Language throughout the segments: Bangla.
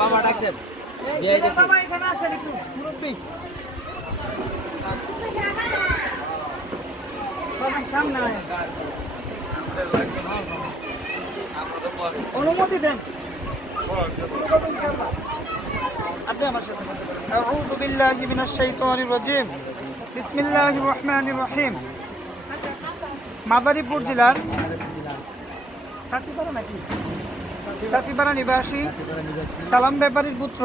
বাবা ডাক দেন বাবা এখানে আসেন একটু মুরব্বি সামনে অনুমতি দেন আপনি আমার সাথে আউযু বিল্লাহি মিনাশ শাইতানির রাজিম বিসমিল্লাহির রহমানির রহিম মাদারীপুর জেলার তাঁতিপাড়া নিবাসী সালাম ব্যাপারীর পুত্র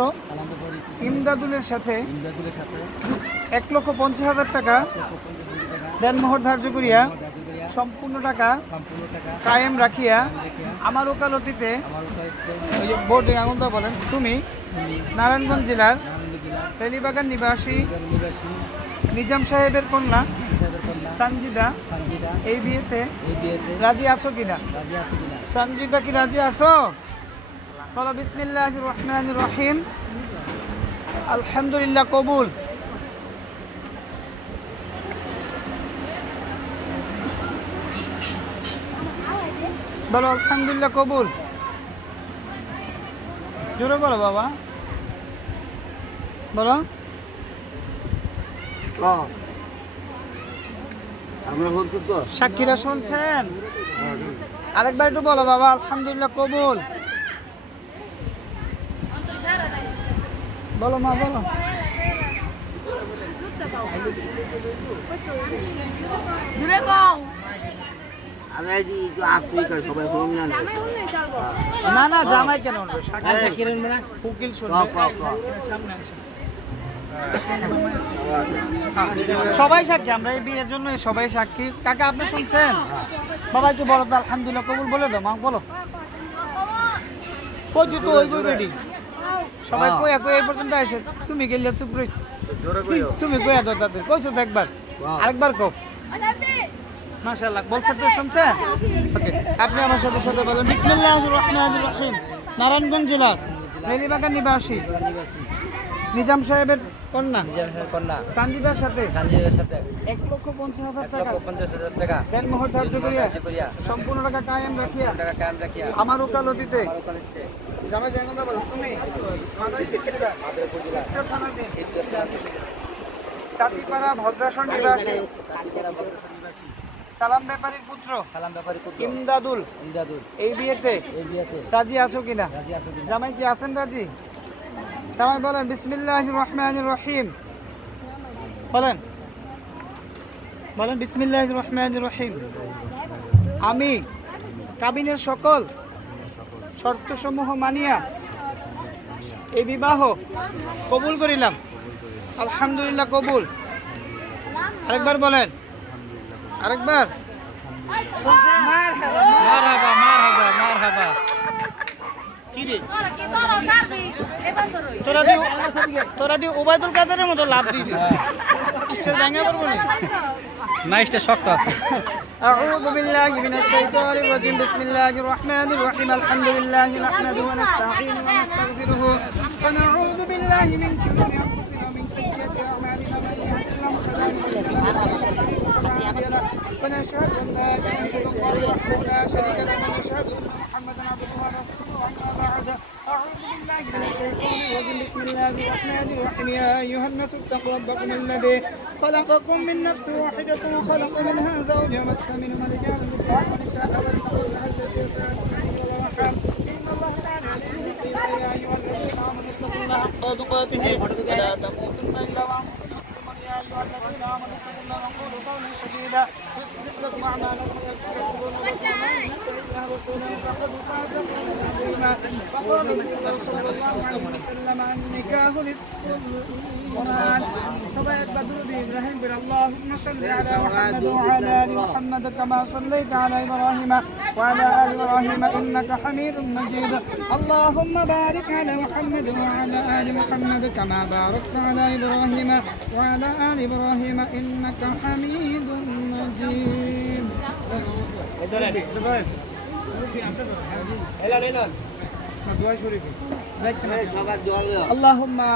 ইমদাদুলের সাথে 1,50,000 টাকা দেনমোহর ধার্য করিয়া সম্পূর্ণ টাকা কায়েম রাখিয়া আমার ওকালতিতে বোর্ডে আনন্দ বলেন তুমি নারায়ণগঞ্জ জেলার তেলিবাগান নিবাসী নিজাম সাহেবের কন্যা সঞ্জিদা এই বিয়েতে রাজি আছো কিনা? সঞ্জিদা কি রাজি আছো? বলো বিসমিল্লাহির রহমানির রহিম আলহামদুলিল্লাহ কবুল। বলো আলহামদুলিল্লাহ কবুল। জোরে বলো বাবা, বলো। সাক্ষীরা শুনছেন? আরেকবার একটু বলো বাবা আলহামদুলিল্লাহ কবুল। বলো মা, বলো। না না জামাই কেন উকিল সবাই সাক্ষী, আমরা এই বিয়ের জন্য সবাই সাক্ষী। কাকা আপনি শুনছেন? বাবা একটু বলো তো আলহামদুলিল্লাহ কবুল বলে দাও মা, বলো। কই জুতো ওই বই বেডি সবাই কইয়া কই এই পর্যন্ত আইছে, তুমি গেলে চুপ রইছ। তুমি কইয়া দাও তাদের, কইছো তো একবার, আরেকবার কও। মাশাআল্লাহ বলছে তো, শুনছেন? ওকে, আপনি আমার সাথে সাথে বলেন বিসমিল্লাহির রহমানির রহিম নারায়ণগঞ্জ জেলার তেলিবাগান নিবাসী নিজাম সাহেবের কন্যা সঞ্জিদার সাথে 1,50,000 টাকা দেনমোহর ধার্য করিয়া সম্পূর্ণ টাকা কায়েম রাখিয়া আমার ওকালতিতে জামাই জায়গা বলো তুমি তাঁতিপাড়া ভদ্রাসন নিবাসী সালাম ব্যাপারীর পুত্র ইমদাদুল এই বিয়েতে রাজি আছো কিনা? জামাই কি আছেন রাজি? জামাই বলেন বিসমিল্লাহির রহমানির রহিম, বলেন বলেন বিসমিল্লাহির রহমানির রহিম। আমি কাবিনের সকল শর্তসমূহ মানিয়া এই বিবাহ কবুল করিলাম। আলহামদুলিল্লাহ কবুল। আরেকবার বলেন, আরেকবার। মারহাবা মারহাবা মারহাবা। তোরা দি ওবায়দুল কাদেরের মতো লাভ দিই স্টেজ ভাঙা পারবো না, স্টেজ শক্ত আছে। أعوذ بالله من الشيطان الرجيم بسم الله الرحمن الرحيم الحمد لله نحمده ونستعينه ونستغفره ونعوذ بالله من شرور أنفسنا ومن سيئات أعمالنا من يهده الله فلا مضل له ونشهد أن لا إله إلا الله وحده لا شريك له ونشهد أن محمدا عبده ورسوله أما بعد أعوذ بالله من الشيطان الرجيم بسم الله الرحمن الرحيم يا أيها الناس اتقوا ربكم الذي خلقكم من نفس واحدة وخلق منها زوجها وبث منهما رجالا كثيرا ونساء واتقوا الله الذي تساءلون به والأرحام إن الله كان عليكم رقيبا يا أيها الذين آمنوا اتقوا الله حق تقاته ولا تموتن إلا وأنتم مسلمون يا أيها الذين آمنوا اتقوا الله وقولوا قولا سديدا يصلح لكم أعمالكم ويغفر لكم ذنوبكم ومن يطع الله ورسوله فقد فاز فوزا عظيما وقال صلى الله عليه وسلم النكاح نصف الإيمان সবাই একবার দুরূদ ইব্রাহিম পড়ে আল্লাহুম্মা সাল্লি আলা মুহাম্মাদ ওয়া আলা আলি মুহাম্মাদ কামা সাল্লাইতা আলা ইব্রাহিম ওয়া আলা আলি ইব্রাহিম ইন্নাকা হামিদুম মাজিদ আল্লাহুম্মা বারিক আলা মুহাম্মাদ ওয়া আলা আলি মুহাম্মাদ কামা বারাকতা আলা ইব্রাহিম ওয়া আলা আলি ইব্রাহিম ইন্নাকা হামিদুম মাজিদ। এলা এলা দোয়া শরীফ আল্লাহুম্মা